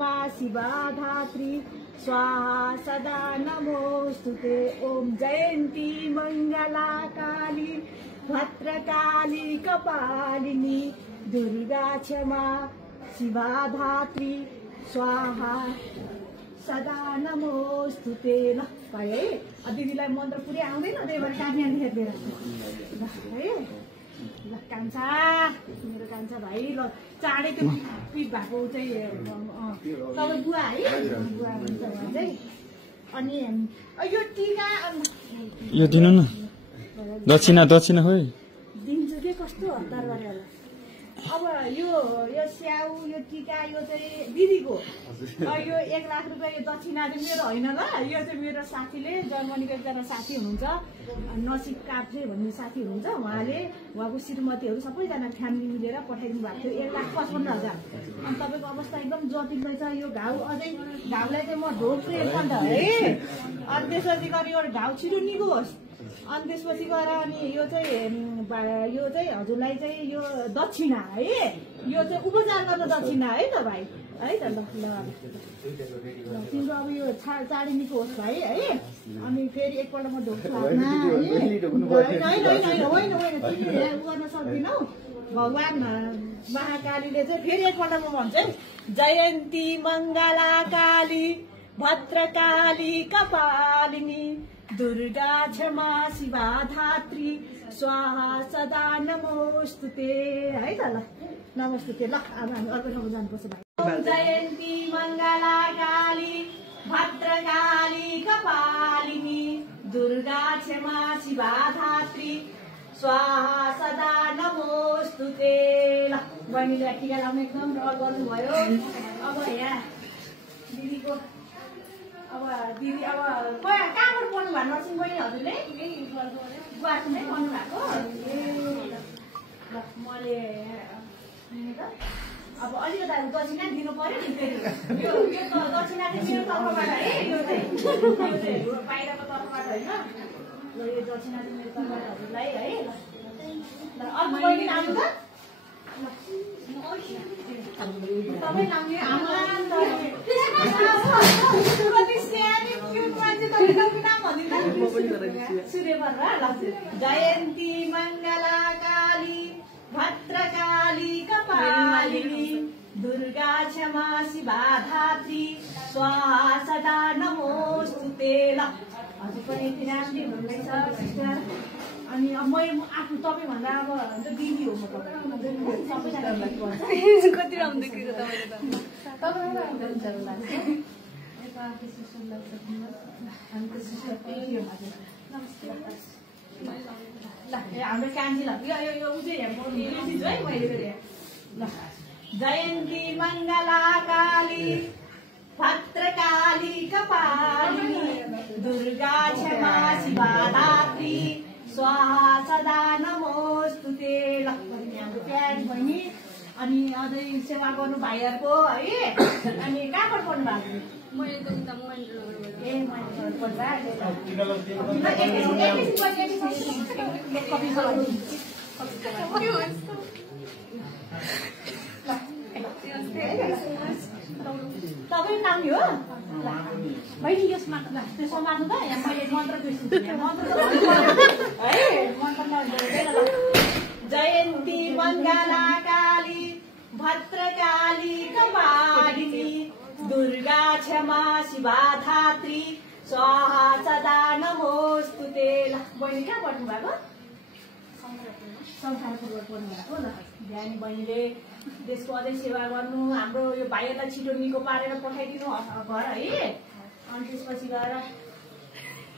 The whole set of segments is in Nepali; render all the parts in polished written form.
शिवा धात्री स्वाहा सदा नमोस्तुते। ओम जयंती मंगला काली भद्रकाली कपालिनी दुर्गा क्षमा शिवा धात्री स्वाहा सदा नमोस्तुते। ल है दिदीलाई मन्त्र पुरै आउँदैन त्यही भएर कान्या लेखेर है ल कान्छा मेरो कान्छा भाइ ल चाँडै त्यो पिट भएको चाहिँ तपाईँ बुवा है बुवा हुन्छ भने चाहिँ अनि यो टीका यो दिनु न दक्षिणा दक्षिणा खोइ दिन्छु के कस्तो दरबारवाला। अब यो स्याउ यो टीका यो चाहिँ दिदीको यो 1 लाख रुपियाँ यो दक्षिणा चाहिँ मेरो होइन ल। यो चाहिँ मेरो साथीले जर्मनीको एकजना साथी हुनुहुन्छ नसिब काट्रे भन्ने साथी हुनुहुन्छ उहाँले उहाँको श्रीमतीहरू सबैजना फ्यामिली मिलेर पठाइदिनु भएको थियो 1,55,000। अनि तपाईँको अवस्था एकदम जटिल रहेछ। यो घाउ अझै घाउलाई चाहिँ म ढोक्छु एकपल्ट है अनि त्यसपछि गएर यो घाउ छिटो निगोस्। अनि त्यसपछि गएर अनि यो चाहिँ हजुरलाई चाहिँ यो दक्षिणा है यो चाहिँ उपचार गर्न दक्षिणा है त भाइ है त। ल तिम्रो अब यो चाँडै निको होस् भाइ है। अनि फेरि एकपल्ट म ढोक्छु हातमा होइन उ गर्न सक्दिनौ। भगवान महाकालीले चाहिँ फेरि एकपल्ट म भन्छु है जयन्ती मङ्गला काली भद्रकाली कपालिनी दुर्गा क्षमा शिवा धात्री स्वाहा सदा नमोस्तुते है त। ल नमस्ते ल अब हामी अर्को ठाउँमा जानुपर्छ भाइ। ओम जयन्ती मङ्गला काली भद्रकाली कपालिनी दुर्गा क्षमा शिवा धात्री स्वाहा सदा नमोस्तुते। ल बहिनीले टिका लाउनु एकदम रहर गर्नुभयो। अब यहाँ दिदीको अब दिदी अब कहाँबाट पढ्नु भएको नर्सिङ बहिनी हजुरले गुवाहाटीमै पढ्नु भएको मैले अब अलिकति दक्षिणा दिनु पर्यो नि फेरि यो दक्षिणा चाहिँ मेरो तर्फबाट है यो चाहिँ बाहिरको तर्फबाट होइन यो दक्षिणा चाहिँ मेरो तर्फबाट हजुरलाई है। ल अर्को बहिनी आउनु त तपाईँ लाउने जयन्ती मङ्गला काली भद्रकाली कपालिनी दुर्गा क्षमा शिवा धात्री स्वाहा सदा नमोस्तुते। ल हजुर पनि यति राम्रै हुनुहुँदैछ सिस्टर। अनि अब म आफू तपाईँभन्दा अब दिदी हो म सबैजना कति राम्रो देखिएको हाम्रो कान्छी ल यो उ चाहिँ है मैले ल जयन्ती मङ्गला काली भद्रकाली कपालिनी दुर्गा क्षमा शिवा धात्री स्वाहा सदा नमोस्तुते। ल हाम्रो प्यारी बहिनी अनि अझै सेवा गर्नु भाइहरूको है। अनि कहाँबाट पढ्नु भएको मैले त उता ए मैले पढ्दा तपाईँ नाम हो बहिनी यसमा त्यसो मान्नु त यहाँ मैले मन्त्र बिर्सिन्छु है मन्त्र जयन्ती मङ्गला काली भद्रकाली कपालिनी दुर्गा क्षमा शिवा धात्री स्वाहा सदा नमोस्तुते। ल बहिनी कहाँ पढ्नु भएको संसारपुरबाट पढ्नु भएको। ल बिहानी बहिनीले देशको अझै सेवा गर्नु हाम्रो यो भाइहरूलाई छिटो निको पारेर पठाइदिनु घर है। अनि त्यसपछि गएर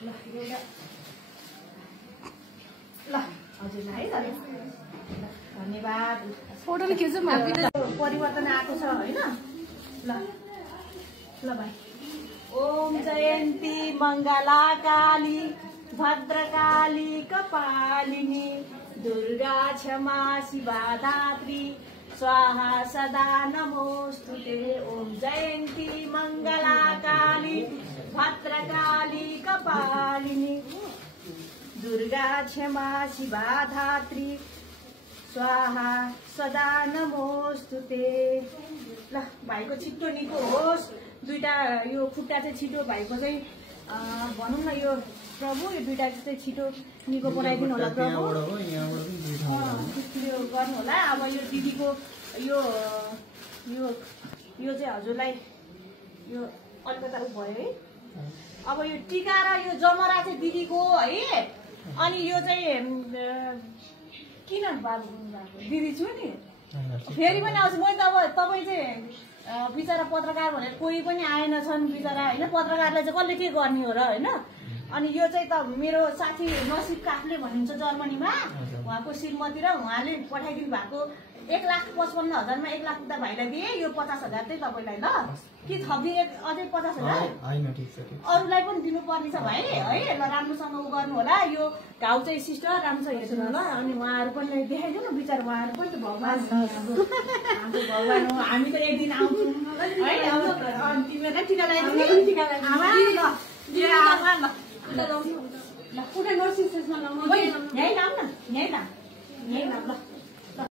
ल एउटा ल हजुरलाई है त धन्यवाद। फोटोले खिच्नु परिवर्तन आएको छ होइन। ल ल भाइ ओम जयन्ती मङ्गला काली भद्रकाली कपालिनी दुर्गा क्षमा शिवा धात्री स्वाहा सदा नमोस्तुते। ओम जयन्ती मङ्गला काली भद्रकाली कपालिनी दुर्गा क्षमा शिवा धात्री स्वाहा सदा नमोस्तुते। ल भाइको छिट्टो निको होस्। दुईटा यो खुट्टा चाहिँ छिटो भाइको चाहिँ भनौँ न यो प्रभु यो दुईटा चाहिँ छिटो निको बनाइदिनु होला प्रभु। यो गर्नु होला। अब यो दिदीको यो यो यो चाहिँ हजुरलाई यो अलिकता भयो है। अब यो टिका र यो जमरा चाहिँ दिदीको है। अनि यो चाहिँ किन दिदी छु नि फेरि पनि आउँछु। मैले त अब तपाईँ चाहिँ बिचरा पत्रकार भनेर कोही पनि आएनछन् बिचरा होइन। पत्रकारलाई चाहिँ कसले के गर्ने हो र होइन। अनि यो चाहिँ त मेरो साथी नसिब काफले भन्नुहुन्छ जर्मनीमा, उहाँको श्रीमती र उहाँले पठाइदिनु भएको 1,55,000मा 1 लाख त भाइलाई दिए। यो 50,000 चाहिँ तपाईँलाई ल कि थपिदिए अझै 50,000 अरूलाई पनि दिनुपर्ने छ भाइ है। ल राम्रोसँग उ गर्नु होला। यो घाउ चाहिँ सिस्टर राम्रोसँग हेर्नु ल। अनि उहाँहरू पनि देखाइदिनु न बिचरा उहाँहरू पनि त भगवान् हाम्रो भगवान् हो। हामी त एक दिन आउँछौँ है। तिमीहरूलाई टिका लगाइदिनु ल।